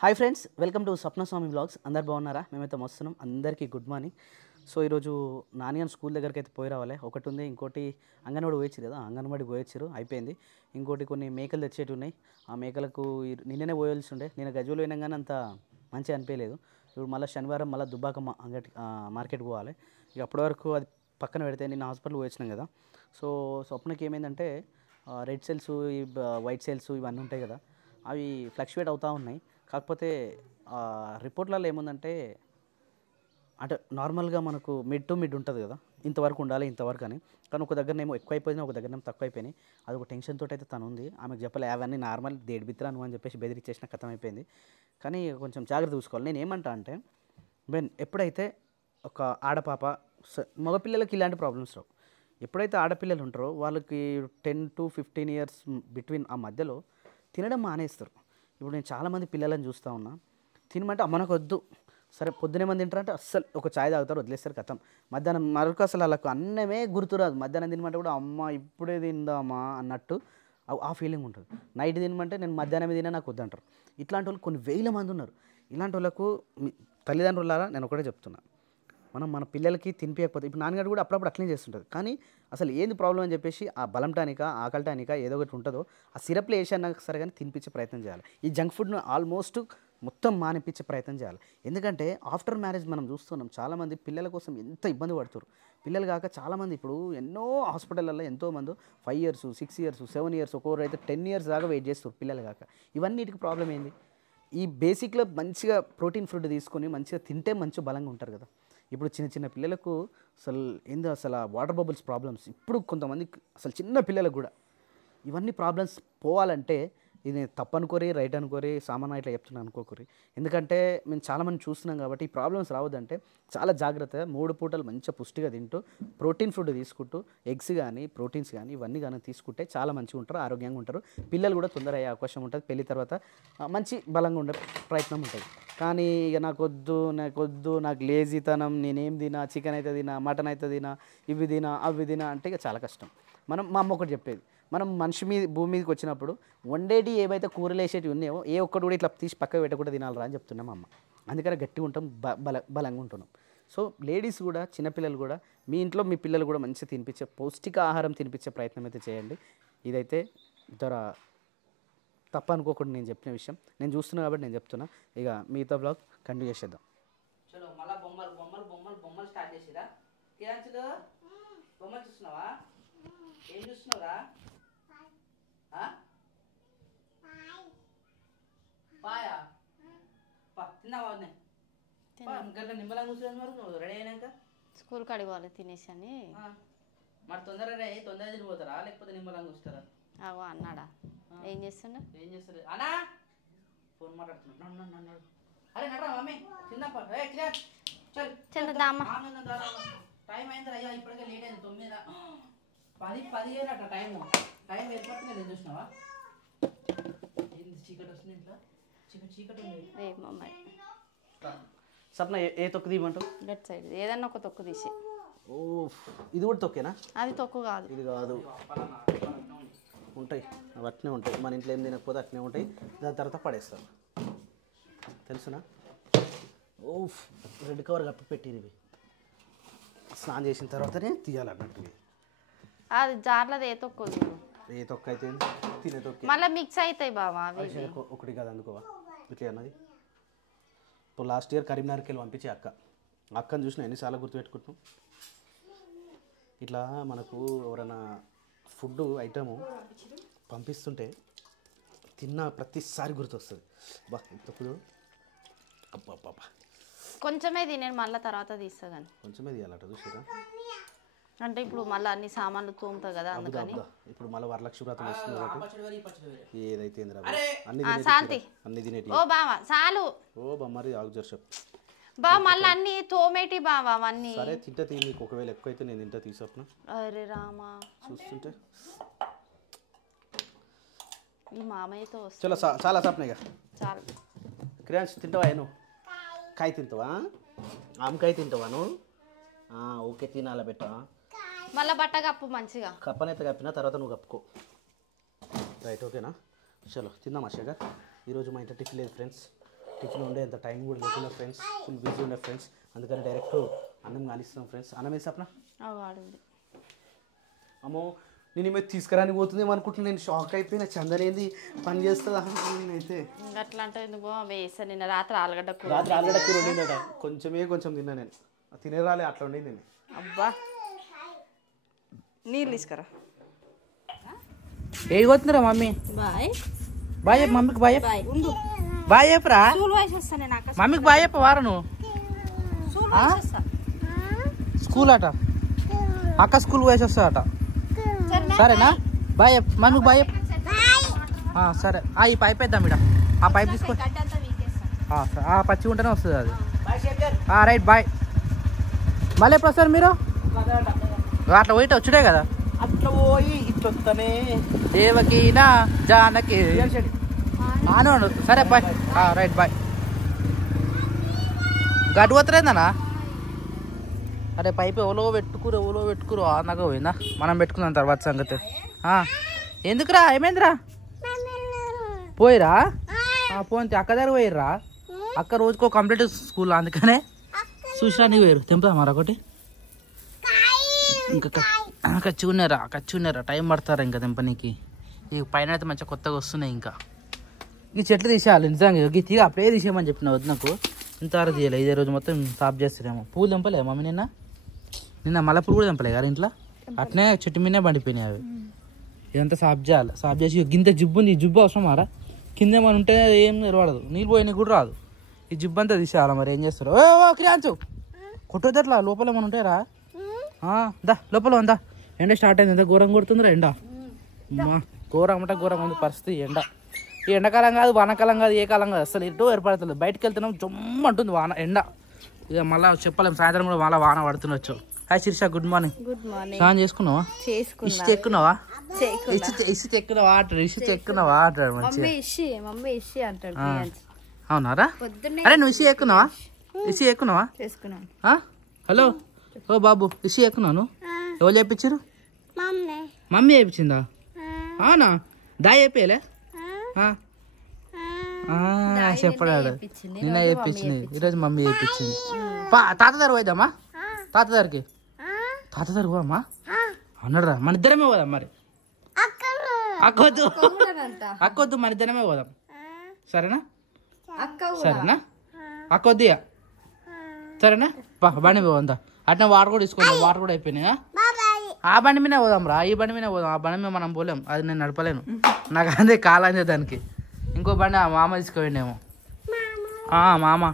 Hi friends, welcome to Swapnaswami blogs. అందరు బాగున్నారా? మేమైతే వస్తున్నాం. అందరికీ గుడ్ మార్నింగ్. సో ఈరోజు నానియన్ స్కూల్ దగ్గరికి అయితే పోయి రావాలి. ఒకటి ఉంది, ఇంకోటి అంగన్వాడి పోయొచ్చారు కదా, అంగన్వాడి పోయొచ్చారు, అయిపోయింది. ఇంకోటి కొన్ని మేకలు తెచ్చేటి ఉన్నాయి. ఆ మేకలకు నిన్ననే పోయాల్సి ఉండే. నేను గజ్వెల్ పోయినా కానీ అంత మంచిగా అనిపించలేదు. ఇప్పుడు మళ్ళీ శనివారం మళ్ళీ దుబ్బాక అంగటి మార్కెట్ పోవాలి. ఇక అప్పటి వరకు అది పక్కన పెడితే నిన్న హాస్పిటల్ పోయొచ్చినాం కదా. సో స్వప్నకి ఏమైందంటే రెడ్ సెల్స్, ఈ వైట్ సెల్స్ ఇవన్నీ ఉంటాయి కదా, అవి ఫ్లక్చువేట్ అవుతూ ఉన్నాయి. కాకపోతే రిపోర్ట్లలో ఏముందంటే, అంటే నార్మల్గా మనకు మిడ్ టు మిడ్ ఉంటుంది కదా, ఇంతవరకు ఉండాలి ఇంతవరకు అని. కానీ ఒక దగ్గరనేమో ఎక్కువ అయిపోయింది, ఒక దగ్గరనేమో తక్కువ అయిపోయినాయి. అది ఒక టెన్షన్ తోటి అయితే తను ఉంది. ఆమెకు చెప్పలే, అవన్నీ నార్మల్ దేడిబిత్రాను అని చెప్పేసి బెదిరించేసిన కథం అయిపోయింది. కానీ కొంచెం జాగ్రత్త చూసుకోవాలి. నేను ఏమంటా అంటే, ఎప్పుడైతే ఒక ఆడపాప, మగపిల్లలకి ఇలాంటి ప్రాబ్లమ్స్ రావు. ఎప్పుడైతే ఆడపిల్లలు ఉంటారో వాళ్ళకి 10 to 15 years బిట్వీన్ ఆ మధ్యలో తినడం మానేస్తారు. ఇప్పుడు నేను చాలామంది పిల్లలను చూస్తూ ఉన్నా, తినమంటే మనకు వద్దు, సరే పొద్దునే మంది తింటారంటే అస్సలు ఒక ఛాయ్ తాగుతారు, వదిలేస్తారు, కథం. మధ్యాహ్నం మరొక అసలు వాళ్ళకు అన్నమే గుర్తురాదు. మధ్యాహ్నం తినమంటే కూడా అమ్మ ఇప్పుడే తిందామా అన్నట్టు ఆ ఫీలింగ్ ఉంటుంది. నైట్ తినమంటే నేను మధ్యాహ్నం తినా నాకు వద్దంటారు. ఇట్లాంటి వాళ్ళు కొన్ని వేల మంది ఉన్నారు. ఇలాంటి వాళ్ళకు తల్లిదండ్రులారా నేను ఒకటే చెప్తున్నా, మనం మన పిల్లలకి తినిపించకపోతే, ఇప్పుడు నాన్నగారు కూడా అప్పుడప్పుడు అట్లనే చేస్తుంటుంది. కానీ అసలు ఏంది ప్రాబ్లం అని చెప్పేసి ఆ బలం టానికా, ఆకలి టానికా ఏదో ఒకటి ఉంటుందో ఆ సిరప్లు వేసాక సరే కానీ తినిపించే ప్రయత్నం చేయాలి. ఈ జంక్ ఫుడ్ను ఆల్మోస్ట్ మొత్తం మానిపించే ప్రయత్నం చేయాలి. ఎందుకంటే ఆఫ్టర్ మ్యారేజ్ మనం చూస్తున్నాం చాలామంది పిల్లల కోసం ఎంత ఇబ్బంది పడుతారు. పిల్లలు కాక చాలామంది ఇప్పుడు ఎన్నో హాస్పిటల్లో ఎంతోమంది 5 years 6 years 7 years, ఒక్కొక్కరు అయితే 10 years దాకా వెయిట్ చేస్తారు పిల్లలు కాక. ఇవన్నిటికి ప్రాబ్లం ఏంది? ఈ బేసిక్లో మంచిగా ప్రోటీన్ ఫుడ్ తీసుకొని మంచిగా తింటే మంచి బలంగా ఉంటారు కదా. ఇప్పుడు చిన్న చిన్న పిల్లలకు అసలు ఏందో అసలు వాటర్ బబుల్స్ ప్రాబ్లమ్స్, ఇప్పుడు కొంతమంది అసలు చిన్న పిల్లలకు కూడా ఇవన్నీ ప్రాబ్లమ్స్ పోవాలంటే, ఇది తప్పు అనుకోరి రైట్ అనుకోరి సామాన్య ఇట్లా చెప్తున్నాను అనుకోకరి. ఎందుకంటే మేము చాలామంది చూస్తున్నాం కాబట్టి ఈ ప్రాబ్లమ్స్ రావద్దంటే చాలా జాగ్రత్తగా 3 పూటలు మంచిగా పుష్టిగా తింటూ ప్రోటీన్ ఫుడ్ తీసుకుంటూ ఎగ్స్ కానీ ప్రోటీన్స్ కానీ ఇవన్నీ కానీ తీసుకుంటే చాలా మంచిగా ఉంటారు, ఆరోగ్యంగా ఉంటారు. పిల్లలు కూడా తొందర అయ్యే అవకాశం ఉంటుంది. పెళ్లి తర్వాత మంచి బలంగా ఉండే ప్రయత్నం ఉంటుంది. కానీ ఇక నాకొద్దు నాకు లేజీతనం, నేనేం తినా, చికెన్ అయితే తినా, మటన్ అయితే తినా, ఇవి తినా అవి తినా అంటే ఇక చాలా కష్టం. మా అమ్మ ఒకటి చెప్పేది, మనం మనిషి మీద భూమి మీదకి వచ్చినప్పుడు వండేటి ఏవైతే కూరలు వేసేటివి ఉన్నాయో ఏ ఒక్కటి కూడా ఇట్లా తీసి పక్క పెట్టకుండా తినాలరా అని చెప్తున్నాం అమ్మ. అందుకనే గట్టిగా ఉంటాం, బలంగా ఉంటున్నాం. సో లేడీస్ కూడా, చిన్నపిల్లలు కూడా, మీ ఇంట్లో మీ పిల్లలు కూడా మంచిగా తినిపించే పౌష్టిక ఆహారం తినిపించే ప్రయత్నం అయితే చేయండి. ఇదైతే ధర తప్ప అనుకోకుండా నేను చెప్పిన విషయం. నేను చూస్తున్నా కాబట్టి నేను చెప్తున్నా. ఇక మిగతా బ్లాగ్ కంటిన్యూ చేసేద్దాం. చలో మళ్ళీ బొమ్మలు బొమ్మలు బొమ్మలు బొమ్మలు స్టార్ట్ చేసిరా. కిరాంచులు బొమ్మలు చూస్తున్నావా? ఏం చూస్తున్నావురా? పాయా తిన్నావా? గంట నిమ్మలంగా కూర్చోండి. మరి నువ్వు రెడీ అయినాక స్కూల్ కాడికి పోవాలి తినేసి అని. మరి తొందరగా తొందరగా తిరిగిపోతారా లేకపోతే నిమ్మలంగా వస్తారా? అగో అన్నాడా? ఏం చేస్తుండ? ఏం చేస్తారు అన్నా? ఫోన్ మాట్లాడుతున్నాడు. అరే నడరా మమ్మీ తిందాపా. టైం అయింది అయ్యా, ఇప్పటికే లేట్ అయింది. 9:10 టైం ఏర్పడుతుంది. నేను చూసినావా చీకటి వస్తుంది ఇంట్లో, చీకటి ఉంది. సప్న ఏ తొక్కు తీయమంటావు? లెఫ్ట్ సైడ్ ఏదన్నా ఒక తొక్కు తీసి. ఓ ఇది కూడా తొక్కేనా? అది తొక్కు కాదు, ఇది కాదు. ఉంటాయి అవి అట్నే ఉంటాయి. మన ఇంట్లో ఏం తినకపోతే అట్నే ఉంటాయి. దాని తర్వాత పడేస్తాం, తెలుసునా? ఓ రెడ్ కవర్ కప్పి పెట్టిరు. ఇవి స్నానం చేసిన తర్వాతనే తీయాలన్నట్టు. అది జార్లది ఏ తొక్కు. ఏ తొక్క అయితే తినే తొక్కు మళ్ళీ మిక్స్ అవుతాయి బావా. ఒకటి కాదు అనుకోవా ఇట్లా అన్నది. ఇప్పుడు లాస్ట్ ఇయర్ కరీంనగర్కి వెళ్ళి పంపించే అక్కని చూసిన ఎన్నిసార్లు గుర్తుపెట్టుకుంటున్నాం. ఇట్లా మనకు ఎవరైనా ఫుడ్ ఐటము పంపిస్తుంటే తిన్న ప్రతిసారి గుర్తొస్తుంది. బా తప్పుడు అబ్బా కొంచెమే తినేది, మళ్ళీ తర్వాత తీస్తా కానీ. కొంచెమే తీయాలట చూసారా? అంటే ఇప్పుడు మళ్ళీ అన్ని సామాన్లు తోముతా కదా, అందుకని. ఇప్పుడు మళ్ళీ వరలక్ష్మి వ్రతం వస్తుంది. ఏదైతే అన్ని తినేటి. ఓ బావా చాలు. ఓ బమ్మరి ఆగుజర్ షప్ బా మళ్ళీ అన్ని తోమేటి బావా అవన్నీ. సరే తింటే తిని, నీకు ఒకవేళ ఎక్కువైతే నేను తింటా తీసప్న. అరే రామా చూస్తుంటే ఈ మామయ్యతో వస్తా. చలో చాలా సప్నగా చాలు. క్రియాన్స్ తింటావా? నువ్వు కాయ తింటావా? ఆమెకాయ తింటావా నువ్వు? ఓకే తినాల పెట్టా. మళ్ళీ బట్ట కప్పు మంచిగా. కప్పనైతే కప్పిన తర్వాత నువ్వు కప్పుకో. రైట్ ఓకేనా? చలో తిందామా శేఖర్. ఈరోజు మా ఇంట్లో టిఫిన్ లేదు ఫ్రెండ్స్. టిఫిన్ ఉండే అంత టైం కూడా లేకుండా ఫ్రెండ్స్, ఫుల్ బిజీ ఉండే ఫ్రెండ్స్. అందుకని డైరెక్ట్ అన్నం కానిస్తున్నాం ఫ్రెండ్స్. అన్నం వేసి సప్న వాడుంది. అమ్మో నేను మీద తీసుకురాని పోతుందేమో అనుకుంటున్నాను. నేను షాక్ అయిపోయిన. చందనేది పని చేస్తుందా నేనైతే. అట్లా అంటే ఎందుకో వేసాను. నిన్న రాత్రి ఆలుగడ్డ కూర వండిందట. కొంచెం తిన్నా నేను. తినేరాలే అట్లా ఉండింది నేను. అబ్బా నీళ్ళు తీసుకురా. ఏడిపోతున్నారా మమ్మీ? బాయ్ బాయ్ చెప్పు మమ్మీకి. బాయ్ చెప్పు. బాయ్ ఉండు. బాయ్ చెప్పురా వస్తాను నాకు. మమ్మీకి. బాయ్ చెప్పు వారా నువ్వు. స్కూల్ అట అక్క స్కూల్ పోయేసి వస్తాడట. సరేనా? బాయ్ చెప్పు మమ్మీకి. బాయ్ చెప్పు. సరే ఈ పైప్ వేద్దాం ఇక్కడ. ఆ పైప్ తీసుకో. పచ్చి ఉంటేనే వస్తుంది అది. Right bye. మళ్ళీ ఎప్పుడు వస్తారు మీరు? అట్లా పోయితే వచ్చుడే కదా. అట్లా పోయి ఇట్లొస్తానే దేవకీనా జానకి ఆను. సరే బాయ్. Right bye. గడ్డు పోతలేదన్నా. అరే పైపు ఎవరో పెట్టుకురు నాకు పోయిందా? మనం పెట్టుకుందాం తర్వాత సంగతి. ఎందుకురా? ఏమైందిరా? పోయిరా? పోతే అక్క దగ్గర పోయిర్రా. అక్క రోజుకో కంప్లీట్ స్కూల్, అందుకనే చూసినా నీకు పోయారు. తెంపుదా మరొకటి. ఇంకా కచ్చుకున్నారా టైం పడతారా ఇంకా తెంపనీకి. ఈ పైన అయితే మంచిగా కొత్తగా వస్తున్నాయి. ఇంకా ఈ చెట్లు తీసేయాలి నిజంగా. ఈ తీగ అప్పుడే తీసేయమని చెప్పిన వద్దు నాకు. ఇంతవరకు తీయాలి. ఇదే రోజు మొత్తం సాఫ్ చేస్తారేమో. పూలు తెంపలే మమ్మీ నిన్న మళ్ళీ పూలు కూడా తెంపలే కదా ఇంట్లో. అట్నే చెట్టు మీదనే పండిపోయినాయి అవి. ఇదంతా సాఫ్ చేయాలి. సాఫ్ చేసి గింత జిబ్బు ఉంది. ఈ జిబ్బు అవసరం మారా. కింద ఏమైనా ఉంటే ఏం నిలబడదు. నీళ్ళు పోయినా కూడా రాదు. ఈ జిబ్బు అంతా తీసేయాలి. మరి ఏం చేస్తారు? ఓ క్రియాంచు కొట్టొద్దు అట్లా. లోపల ఏమైనా ఉంటాయరా? దా లోపల ఉందా. ఎండ స్టార్ట్ అయింది. ఎంత ఘోరం కొడుతుందిరా ఎండ. ఘోరం అంటే ఘోరం ఉంది పరిస్థితి. ఎండ ఈ ఎండాకాలం కాదు, వానాకాలం కాదు, ఏ కాలం కాదు, అసలు ఎటో ఏర్పడుతుంది. బయటకు వెళ్తున్నాం జొమ్మ అంటుంది వాన ఎండ. ఇక మళ్ళీ చెప్పలేము. సాయంత్రం కూడా మళ్ళీ వాన పడుతుండొచ్చు. Hi Sirisha, good morning. Good morning. స్నానం చేసుకున్నావా? ఇసుక ఎక్కున్నావా? ఇసుక ఎక్కున్నావా అంటాడు. ఇసుక ఎక్కున్నావా అంటాడు మంచిగా. మమ్మీ ఇషి అంటాడు. అవునారా? అరే నువ్వు ఇసి ఎక్కున్నావా? ఇసి ఎక్కున్నావా? హలో ఓ బాబు, ఇసి ఎక్కున్నాను. ఎవరు చేయించారు? మమ్మీ చేయించిందా? అవునా? దా చెప్పలే చెప్పడాడు. నిన్న చేయించింది, ఈరోజు మమ్మీ చేయించింది. తాత దగ్గర పోయిద్దామా? తాత దగ్గరికి పోదామా అన్నాడు. మన ఇద్దరమే పోదాం. మరి అక్కొద్దు మన ఇద్దరమే పోదాం. సరేనా? సరేనా? అక్కొద్దు ఇక. సరేనా? బండి మీద పోదా. అట్లా వాటర్ కూడా తీసుకోండి. వాటర్ కూడా అయిపోయినాయా? ఆ బండి మీద పోదాం రా. ఈ బండి మీద పోదాం. ఆ బండి మీద మనం పోలేం. అది నేను నడపలేను. నాకు అంతే కాలందే దానికి. ఇంకో బండి ఆ మామ తీసుకుపోయిండేమో. మామ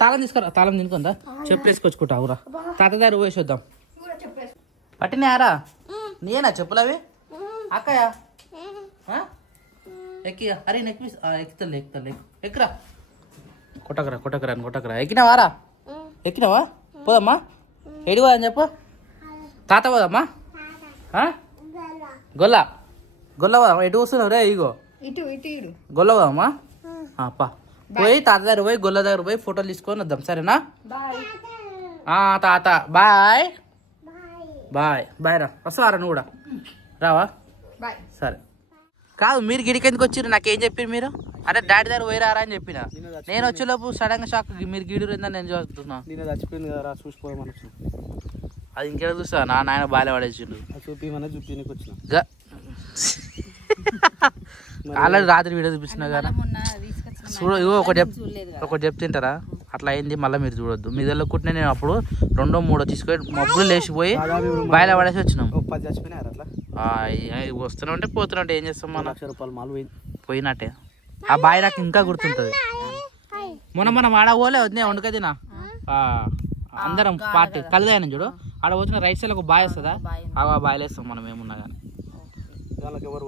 తాళం తీసుకురా. తాళం తినుకుందా? చెప్పులు వేసుకొచ్చుకుంటా ఊరా. తాత దగ్గర పోయేసి వద్దాం. పట్టినాయారా? నేనా చెప్పులు అవి? అక్కయ్య ఎక్కి. అరే ఎక్కుతలే ఎక్కురా. కొట్టకరా. ఎక్కినావారా? ఎక్కినావా? పోదమ్మా. ఎడి పోదని చెప్పు. తాత పోదమ్మా. గొల్ల పోదామా? ఎటు వస్తున్నావు రే? ఇగో గొల్ల పోదామా? పోయి తాత దగ్గర పోయి గొల్ల దగ్గర పోయి ఫోటోలు తీసుకొని వద్దాం. సరేనా? తాత బాయ్. రా. వస్తావారా నువ్వు కూడా? రావా? సరే. కాదు మీరు గిడికి ఎందుకు వచ్చారు? నాకేం చెప్పారు మీరు? అరే డాడీ దగ్గర పోయిరారా అని చెప్పిన. నేను వచ్చేలోపు సడన్ గా షాక్. మీరు గిడి నేను చూస్తున్నా. చచ్చిపోయింది కదా చూసిపోయామని. అది ఇంకేడ చూస్తా. నాయన బాగా పడేసిండు. చూపించడానికి వచ్చిన. ఆల్రెడీ రాత్రి వీడియో చూపిస్తున్నా కదా. ఇగో ఒకటి చెప్తుంటారా? అట్లా అయింది. మళ్ళీ మీరు చూడొద్దు. మీ దగ్గర కుట్టిన నేను అప్పుడు 2 3 తీసుకొని మబ్బులు లేచిపోయి బాయిలో పడేసి వచ్చినాం. వస్తూనే ఉంటే పోతున్నా ఉంటే ఏం చేస్తాం? మన ₹1,00,000 పోయినట్టే. ఆ బాయ్ నాకు ఇంకా గుర్తుంటది. మనం ఆడ పోలే వద్దే వండుక తినా. అందరం పార్టీ కలిదాయని చూడు. ఆడ వచ్చిన రైట్ సైడ్ ఒక బాయ్ వస్తుందా? ఆ బాయిలు వేస్తాం మనం ఏమున్నా కానీ.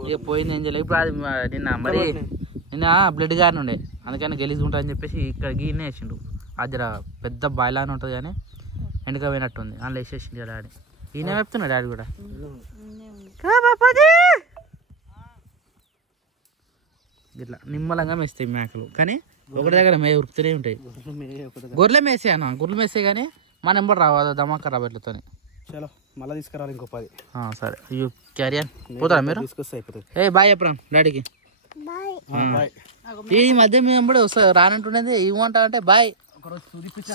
ఇక పోయింది ఏం చేయలేదు. ఇప్పుడు అది నిన్న బ్లడ్ గారిని ఉండే, అందుకని గెలిచి ఉంటాయని చెప్పేసి ఇక్కడ గీనే వేసిండు. అది పెద్ద బాయిల్ అని ఉంటుంది కానీ ఎండుక పోయినట్టుంది. అందులో వేసేసింది డాడీ. ఈయన చెప్తున్నాడు డాడీ కూడా. ఇట్లా నిమ్మలంగా మేస్తాయి మేకలు, కానీ ఒకటి దగ్గర మే ఉరుకుతూనే ఉంటాయి. గొర్రెలు మేసే అన్న, గొర్రెలు మేసే కానీ మన ఎంబడి రావాలి దమాక రాబట్లతో. చలో మళ్ళీ తీసుకురావాలి ఇంకో 10. సరే. క్యారియర్ పోతారా మీరు? బాయ్ చెప్పరా డాడీకి. ఈ మధ్య మేము కూడా వస్తా రానంటుండేది ఏమంటా అంటే బాయ్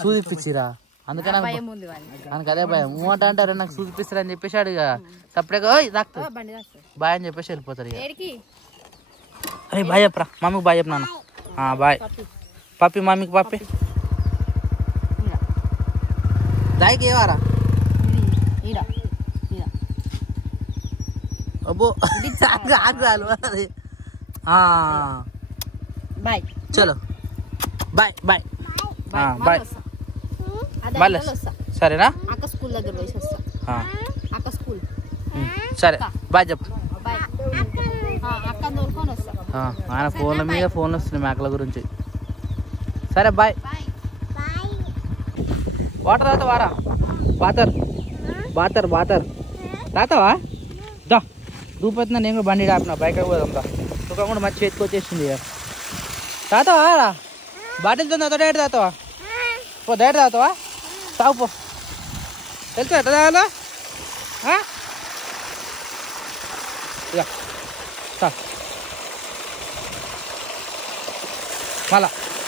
సూదిప్పించిరా అందుకని మనకు అదే భయం ఏమంటా అంటారు నాకు సూదిపిస్తారు అని చెప్పేసాడు ఇక తప్పుడే దాక్తా బాయ్ అని చెప్పేసి వెళ్ళిపోతారు ఇక అరే బాయ్ చెప్పరా మమ్మీకి బాయ్ చెప్పు నాన్న బాయ్ పప్పి మమ్మీకి పప్పి దాయికి ఏవారా అబ్బో ఆగ్రాలు అది బాయ్ చలో బాయ్ బాయ్ బాయ్ మళ్ళీ సరేనా అక్క స్కూల్ దగ్గర పోయి వస్తా అక్క స్కూల్ సరే బాయ్ చెప్పు అక్క తోలుకొని వస్తా ఆయన ఫోన్ల మీద ఫోన్లు వస్తున్నాయి మేకల గురించి సరే బాయ్ వాటర్ తాతావారా బాతర్ బాతర్ బాతర్ తాతావా దా దూపత్తున్నా నేను కూడా బండి ఆపిన బైక్ పోదాం దా దుకాణం కూడా మంచి చేతికి వచ్చేసింది ఇక తాతావా బాటిల్తో తాత డైరెక్ట్ తాతావా పో డైరెక్ట్ తాతావా తాగు పో తెలుసు ఎట్లా తాగాలో ఇక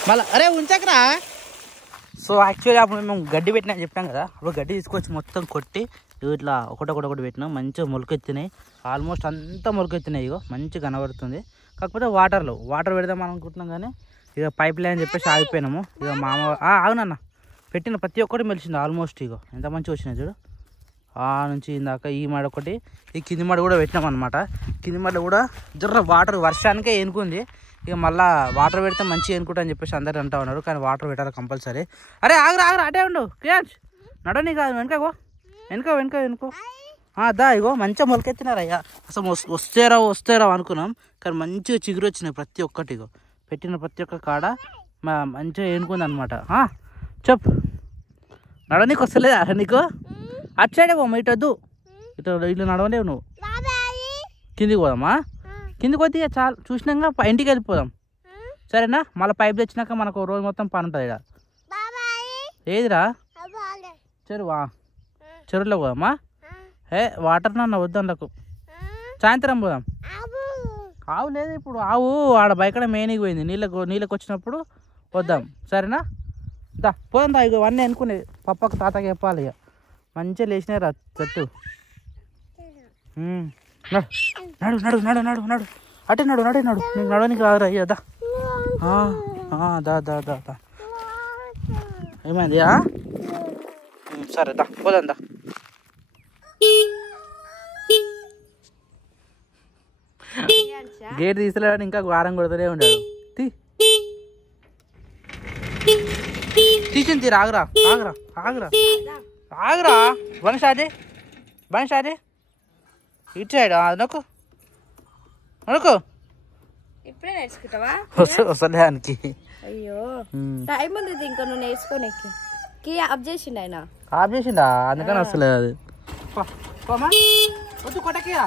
మళ్ళా అరే ఉంచకరా సో యాక్చువల్లీ అప్పుడు మేము గడ్డి పెట్టినా చెప్పాం కదా అప్పుడు గడ్డి తీసుకొచ్చి మొత్తం కొట్టి ఇట్లా ఒకటి పెట్టినాం మంచిగా మొలకెత్తినాయి ఆల్మోస్ట్ అంతా మొలకెత్తినాయి ఇగో మంచిగా కనబడుతుంది కాకపోతే వాటర్ పెడదాం అనుకుంటున్నాం కానీ ఇక పైప్ లైన్ చెప్పేసి ఆగిపోయినాము ఇక మామ ఆగునన్న పెట్టిన ప్రతి ఒక్కటి మెలిసింది ఆల్మోస్ట్ ఇగో ఎంత మంచిగా వచ్చినాయి చూడు నుంచి ఇందాక ఈ మడ ఒకటి ఈ కింది మడ కూడా పెట్టినాం అనమాట కింది మడ కూడా జర్ర వాటర్ వర్షానికే ఎనుకుంది ఇక మళ్ళీ వాటర్ పెడితే మంచిగా ఎనుకుంటా అని చెప్పేసి అందరు అంటా ఉన్నారు కానీ వాటర్ పెట్టాలి కంపల్సరీ అరే ఆగరా అటే ఉండు క్రియాన్స్ నడని కాదు వెనుకో దా ఇగో మంచిగా మొలకెత్తినారయ్యా అసలు వస్తేరావు అనుకున్నాం కానీ మంచిగా చిగురు వచ్చినాయి ప్రతి ఒక్కటి ఇగో పెట్టిన ప్రతి ఒక్క కాడ మంచిగా ఎనుకుంది అనమాట చెప్పు నడవనీకి వస్తలేదా నీకు అటు సైడే పోమ్మా ఇటు వద్దు ఇట్లా నడవలేవు నువ్వు కిందికి పోదామా కిందికి వద్దు చాలు చూసినాక ఇంటికి వెళ్ళిపోదాం సరేనా మళ్ళీ పైప్ తెచ్చినాక మనకు రోజు మొత్తం పని ఉంటుంది ఇక్కడ ఏదిరా చెరువులో పోదామా వాటర్ నన్ను వద్దాంలకు సాయంత్రం పోదాం ఆవు లేదు ఇప్పుడు ఆవు ఆడ బయకడ మెయిన్కి పోయింది నీళ్ళకి వచ్చినప్పుడు వద్దాం సరేనా దా పోదాం దా ఇక ఇవన్నీ అనుకునే పప్పకు తాతకి చెప్పాలి ఇక మంచిగా లేచినాయి రా చెట్టు నడు అటే నడు నీకు నడవనికి రాదురా అయ్యా దా దా ఏమైంది సరే దా పోదాం దా గేట్ తీసలేడు ఇంకా వారం కొడుతూనే ఉండాడు తీసింది ఆగరా బండి స్టార్ట్ ఇటు సైడ్ నొక్కు ఇప్పుడే నేర్చుకుంటావా వస్తలేదానికి అయ్యో టైం ఉంది ఇంకా నువ్వు నేర్చుకోనికి కీ ఆఫ్ చేసిండు ఆయన ఆఫ్ చేసిండా అందుకని వస్తలేదు అది వద్దు కొట్టకియా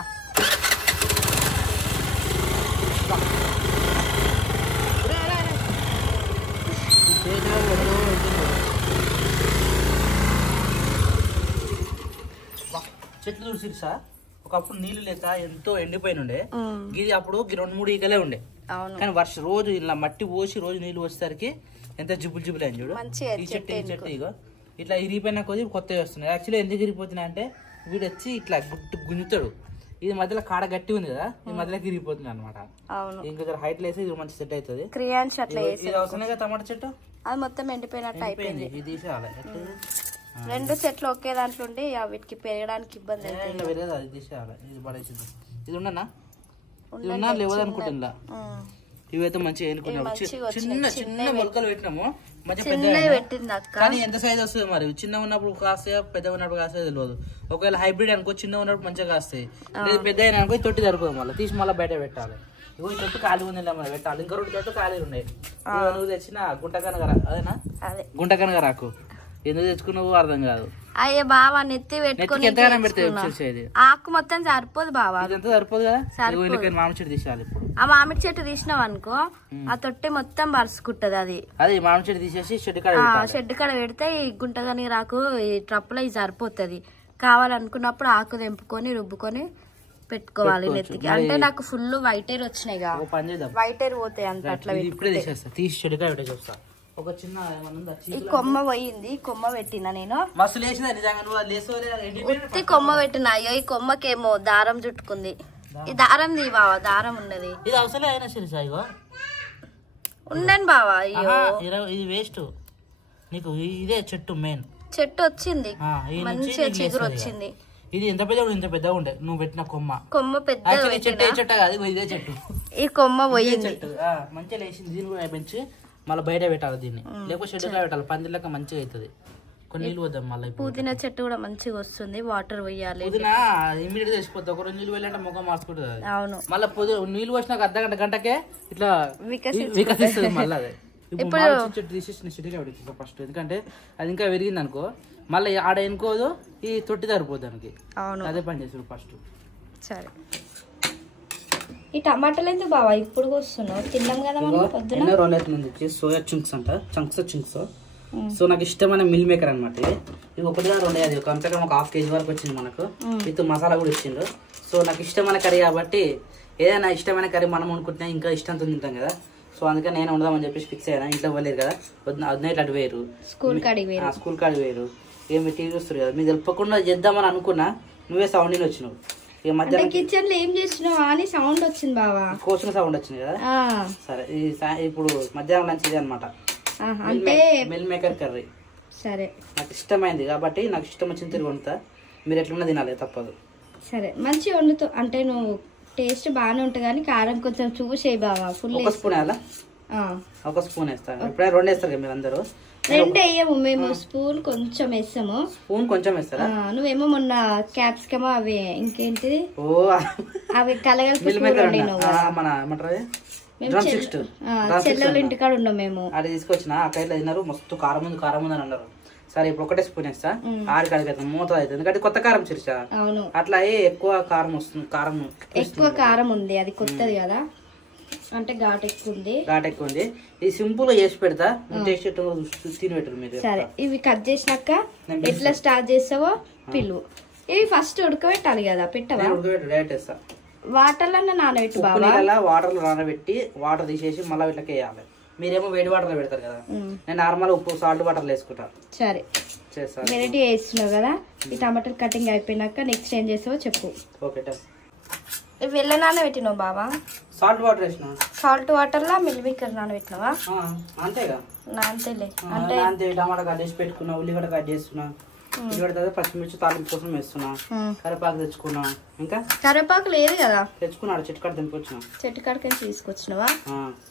చెట్లు చూసి సార్ ఒకప్పుడు నీళ్లు లేక ఎంతో ఎండిపోయిన ఉండే ఇది అప్పుడు 2-3 ఈకలే ఉండే కానీ రోజు ఇలా మట్టి పోసి రోజు నీళ్లు వచ్చేసరికి ఎంత జిబ్బులు అయింది చూడు ఈ చెట్టు ఇగో ఇట్లా ఇరిగిపోయిన కొద్ది కొత్తవి వస్తున్నాయి యాక్చువల్లీ ఎందుకు ఇరిగిపోతున్నాయి అంటే వీడు వచ్చి ఇట్లా గుంజుతాడు ఇది మధ్యలో కాడ గట్టి ఉంది కదా ఈ మధ్యలోకి ఇరిగిపోతుంది అనమాట ఇంకా హైట్ లేసి ఇది మంచి సెట్ అవుతుంది ఇది అవసరం కదా టమాటా చెట్టు అది మొత్తం ఎండిపోయినట్టు అయిపోయింది ఇది తీసేయాలి 2 చెట్లు ఒకే దాంట్లో ఉండి వీటికి పెరగడానికి ఇబ్బంది అది తీసేయాలి ఇది పడేసింది ఇది ఉండనా ఇది ఉన్నా లేవదనుకుంటున్నా ఇవైతే మంచిగా ఎన్నుకున్నాము చిన్న మొలకలు పెట్టినాము మంచిగా కానీ ఎంత సైజ్ వస్తుంది మరి చిన్న ఉన్నప్పుడు కాస్తాయా పెద్ద ఉన్నప్పుడు కాస్తాయో తెలియదు ఒకవేళ హైబ్రిడ్ అనుకో చిన్న ఉన్నప్పుడు మంచిగా కాస్తాయి లేదు పెద్ద అయినా అనుకో తొట్టి సరిపోదు మళ్ళీ తీసి మళ్ళీ బయట పెట్టాలి ఇగో ఈ తొట్టు ఖాళీ ఉంది మరి పెట్టాలి ఇంకా 2 తొట్టు ఖాళీలు ఉన్నాయి నువ్వు తెచ్చిన గుంటకనగ అదేనా గుంటకనగ రాకు ఎందుకు తెచ్చుకున్నావు అర్థం కాదు అయ్యే బావా నెత్తి పెట్టుకుని ఆకు మొత్తం సరిపోదు బావా సరిపోదు కదా మామిడి చెట్టు తీసేయాలి ఇప్పుడు ఆ మామిడి చెట్టు తీసినావు అనుకో ఆ తొట్టి మొత్తం బరుసుకుంటది అది మామిడి చెట్టు తీసేసి షెడ్ కాడ పెడితే ఈ గుంటగాని రాకు ఈ ట్రప్పులో ఇది సరిపోతుంది కావాలనుకున్నప్పుడు ఆకు తెంపుకొని రుబ్బుకొని పెట్టుకోవాలి నెత్తికి. అంటే నాకు ఫుల్ వైట్ హెయిర్ వచ్చినాయిగా, ఒక పని చేద్దాం, వైట్ హెయిర్ పోతాయి అంత అట్లా ఇప్పుడే తీసేస్తా, తీసి చెడుగా పెట్టే చూస్తా. ఒక చిన్న ఈ కొమ్మ పోయింది, కొమ్మ పెట్టినా నేను మస్తు లేచిందా నిజంగా, నువ్వు అది లేసో ఉత్తి కొమ్మ పెట్టినా. అయ్యో ఈ కొమ్మకేమో దారం చుట్టుకుంది. ఈ దారం ది బావా, దారం ఉన్నది. ఇది అవసరం అయినా సరే సాయిగో ఉండను బావా. అయ్యో ఇది వేస్ట్ నీకు, ఇదే చెట్టు మెయిన్ చెట్టు వచ్చింది, మంచిగా చిగురు వచ్చింది. ఇది ఎంత పెద్దగా ఇంత పెద్దగా ఉండే నువ్వు పెట్టిన కొమ్మ. కొమ్మ పెద్ద చెట్టు ఏ చెట్టు కాదు, ఇదే చెట్టు. ఈ కొమ్మ పోయింది చెట్టు మంచిగా లేచింది. దీన్ని కూడా పెంచి మళ్ళీ బయట పెట్టాలి దీన్ని, లేకపోతే షెడ్యూల్ పెట్టాలి, పందిళ్ళక మంచిగా అవుతుంది. కొన్ని నీళ్ళు వద్దాం మళ్ళీ. పుదీనా చెట్టు కూడా మంచిగా వస్తుంది, వాటర్ పోయాలి. పుదీనా ఇమీడియట్ తెచ్చిపోతుంది, ఒక 2 నీళ్ళు వెళ్ళంటే ముఖం మార్చుకుంటుంది అది. అవును, మళ్ళీ నీళ్ళు పోసినాక అర్ధగంట గంటకే ఇట్లా వికసిస్తుంది మళ్ళీ. అదే ఇప్పుడు చెట్టు తీసేసిన చెట్టుగా పెడుతుంది ఫస్ట్, ఎందుకంటే అది ఇంకా పెరిగింది అనుకో మళ్ళీ ఆడ ఎనుకోదు, ఈ తొట్టి సరిపోదు దానికి. అవును, అదే పని చేస్తుంది ఫస్ట్. సరే ఈ టమాటాలు ఎందుకు బావా ఇప్పుడు వస్తున్నావు? తిన్నాం కదా మనం పొద్దున. ఎన్నో రోజులు అవుతుంది. సోయా చింక్స్ అంట, చింక్స్. సో నాకు ఇష్టమైన మిల్ మేకర్ అనమాట ఇది. ఒకటిగా 2 అది కంప్లీట్ ఒక 1/2 kg వరకు వచ్చింది మనకు. విత్ మసాలా కూడా ఇచ్చిండు. సో నాకు ఇష్టమైన కర్రీ కాబట్టి ఏదైనా ఇష్టమైన కర్రీ మనం వండుకుంటున్నా ఇంకా ఇష్టంతో తింటాం కదా. సో అందుకని నేను వండుదామని చెప్పేసి ఫిక్స్ అయ్యాను. ఇంట్లో పోలేరు కదా, వదినైతే అటు వేరు, స్కూల్ కాడి వేరు, ఏమి టీవీ చూస్తారు కదా. మీరు తెలియకుండా చేద్దామని అనుకున్నా, నువ్వే సౌండ్ వచ్చినావు. ఇక మధ్యాహ్నం కిచెన్ లో ఏం చేసినావు అని సౌండ్ వచ్చింది బావా, కోసిన సౌండ్ వచ్చింది కదా. సరే ఇప్పుడు మధ్యాహ్నం లంచ్ ఇది అనమాట, మిల్ మేకర్ కర్రీ. సరే నాకు ఇష్టమైంది కాబట్టి నాకు ఇష్టం వచ్చిన తిరిగి వండుతా. మీరు ఎట్లున్నా తినాలి, తప్పదు. సరే మంచిగా వండుతావు అంటే నువ్వు, టేస్ట్ బాగానే ఉంటుంది కానీ కారం కొంచెం చూసేయి బావా. ఫుల్ ఒక స్పూన్ వేయాలా? ఒక స్పూన్ వేస్తాను. ఇప్పుడే 2 వేస్తారు కదా మీరు అందరూ. 2 వేయము మేము, స్పూన్ కొంచెం వేస్తాము. స్పూన్ కొంచెం వేస్తారా? నువ్వేమో మొన్న క్యాప్సికమ్ అవి ఇంకేంటిది అవి కలగలిపి మన ఏమంటారు చెల్లెళ్ళ ఇంటికాడ ఉన్నాం మేము. అది తీసుకొచ్చిన అక్కడ తిన్నారు, మస్తు కారం ఉంది అని అన్నారు. సరే ఇప్పుడు ఒకటే స్పూన్ వేస్తా, 6 కడిగి మూత అవుతుంది, ఎందుకంటే కొత్త కారం చిరుసా. అవును, అట్లా ఎక్కువ కారం వస్తుంది, ఎక్కువ కారం ఉంది, అది కొత్తది కదా అంటే ఘాట్ ఎక్కువ ఉంది. ఇది సింపుల్ గా చేసి పెడతా, టేస్ట్ తిని పెట్టరు మీరు. సరే ఇవి కట్ చేసినాక ఎట్లా స్టార్ట్ చేస్తావో పిల్లు. ఇవి ఫస్ట్ ఉడకబెట్టాలి కదా, పెట్టవా? డైరెక్ట్ వేస్తా, వాటర్ లో నానబెట్టి వాటర్ లో నానబెట్టి వాటర్ తీసేసి మళ్ళీ ఇట్లా వేయాలి. మీరేమో వేడి వాటర్ లో పెడతారు కదా, నేను నార్మల్ ఉప్పు సాల్ట్ వాటర్ లో వేసుకుంటా. సరే వెరైటీ వేస్తున్నావు కదా. ఈ టమాటాలు కటింగ్ అయిపోయినాక నెక్స్ట్ ఏం చేస్తావో చెప్పు. ఓకే, వెళ్ళ నానబెట్టినావు బావా? సాల్ట్ వాటర్ వేసిన, సాల్ట్ వాటర్ లా మిల్ మేకర్ నానబెట్టినావా? అంతేగా, అంతేలే. అంటే టమాటా కట్ చేసి పెట్టుకున్నా, ఉల్లిగడ్డ కట్ చేస్తున్నా, ఉల్లిగడ్డ పచ్చిమిర్చి తాలింపు కోసం వేస్తున్నా, కరివేపాకు తెచ్చుకున్నా. ఇంకా కరివేపాకు లేదు కదా, తెచ్చుకున్నాడు, చెట్టు కాడ తెంపొచ్చిన. చెట్టు కాడికి తీసుకొచ్చినావా?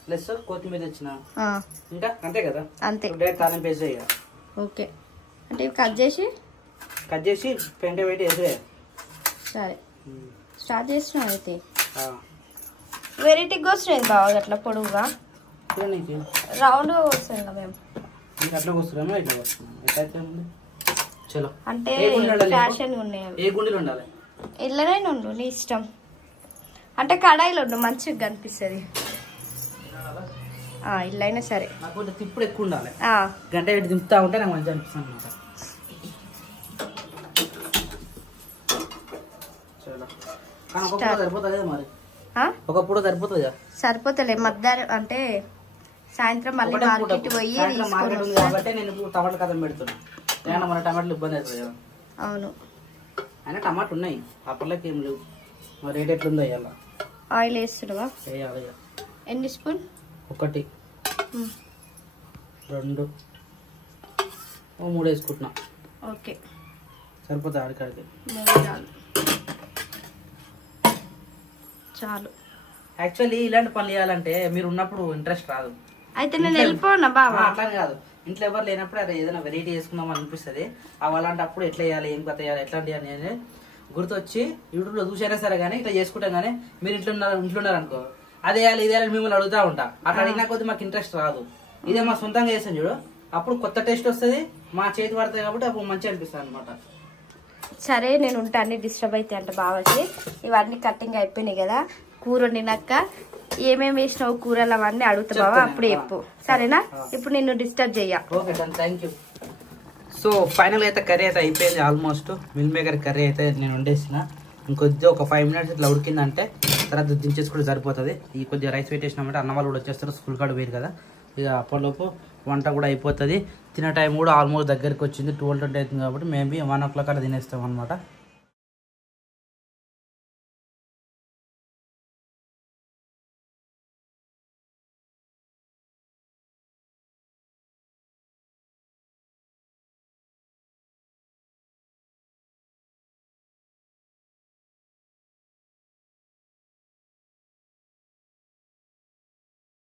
ప్లస్ కొత్తిమీర తెచ్చిన. ఇంకా అంతే కదా, అంతే. డైరెక్ట్ తాలింపు వేసే. ఓకే, అంటే కట్ చేసి పెంట పెట్టి వేసే. సరే స్టార్ట్ చేస్తున్నావు అయితే. వెరైటీగా వస్తున్నాయి బాగా, అట్లా పొడుగుగా రౌండ్ వస్తుంది కదా. మేము అట్లా వస్తున్నామా, ఇట్లా వస్తున్నాం. చలో అంటే ఫ్యాషన్ ఉన్నాయి. ఏ గుండెలు ఉండాలి? ఇళ్ళనే ఉండు, నీ ఇష్టం. అంటే కడాయిలో ఉండు, మంచిగా కనిపిస్తుంది. ఇల్లైనా సరే, తిప్పుడు ఎక్కువ ఉండాలి. గంట పెట్టి దింపుతా ఉంటే నాకు మంచిగా అనిపిస్తుంది అనమాట. సరిపోతుంది మరి, ఒకప్పుడు సరిపోతుంది. సరిపోతలే, మధ్యాహ్నం అంటే సాయంత్రం మళ్ళీ మార్కెట్ పోయి మార్కెట్ ఉంది కాబట్టి నేను టమాటా కథం పెడుతున్నా. ఏమన్నా మన టమాటాలు ఇబ్బంది అవుతుంది కదా. అవును, అయినా టమాటా ఉన్నాయి, అప్పట్లోకి ఏం లేవు. మరి రేట్ ఎట్లుందో ఇవాళ. ఆయిల్ వేస్తున్నావా? వేయాలి. ఎన్ని స్పూన్? 1 2 3 వేసుకుంటున్నా. ఓకే, సరిపోతుంది. ఆడికాడికి చాలు. యాక్చువల్లీ ఇలాంటి పనులు చేయాలంటే మీరు ఉన్నప్పుడు ఇంట్రెస్ట్ రాదు. అయితే నేను వెళ్ళిపోనా బాబా? అట్లా కాదు, ఇంట్లో ఎవరు లేనప్పుడు అది ఏదైనా వెరైటీ చేసుకుందాం అనిపిస్తుంది. అలాంటప్పుడు ఎట్లా చేయాలి, ఏం కొత్త చేయాలి, ఎట్లాంటి అనేది గుర్తొచ్చి యూట్యూబ్ లో చూసైనా సరే కానీ ఇట్లా చేసుకుంటాం. కానీ మీరు ఇంట్లో ఉన్నారు అనుకో, అదే వేయాలి ఇది వేయాలి మిమ్మల్ని అడుగుతా ఉంటా. అట్లా అడిగినా కొద్ది మాకు ఇంట్రెస్ట్ రాదు. ఇదే మా సొంతంగా చేస్తాను చూడు, అప్పుడు కొత్త టేస్ట్ వస్తుంది, మా చేతి పడుతుంది కాబట్టి అప్పుడు మంచిగా అనిపిస్తుంది అనమాట. సరే నేను ఉంటా, అన్ని డిస్టర్బ్ అయితే అంటే బావకి. ఇవన్నీ కటింగ్ అయిపోయినాయి కదా, కూర వండినాక ఏమేమి వేసినావు కూరలు అవన్నీ అడుగుతా బావా, అప్పుడు చెప్పు సరేనా? ఇప్పుడు నిన్ను డిస్టర్బ్ చెయ్య. Okay done, thank you. So final అయితే కర్రీ అయితే అయిపోయింది ఆల్మోస్ట్. మిల్ మేకర్ కర్రీ అయితే నేను వండేసిన. ఇంకొద్దిగా ఒక 5 మినిట్స్ ఇట్లా ఉడికిందంటే తర్వాత దించేసుకుంటే సరిపోతుంది. ఈ కొద్దిగా రైస్ పెట్టేసినామంటే అన్న వాళ్ళు కూడా వచ్చేస్తారు, స్కూల్ కాడ వేరు కదా. ఇక అప్పటిలోపు వంట కూడా అయిపోతుంది. తినే టైం కూడా ఆల్మోస్ట్ దగ్గరికి వచ్చింది, 12:20 అవుతుంది కాబట్టి మేబీ 1 o'clock అలా తినేస్తాం అనమాట.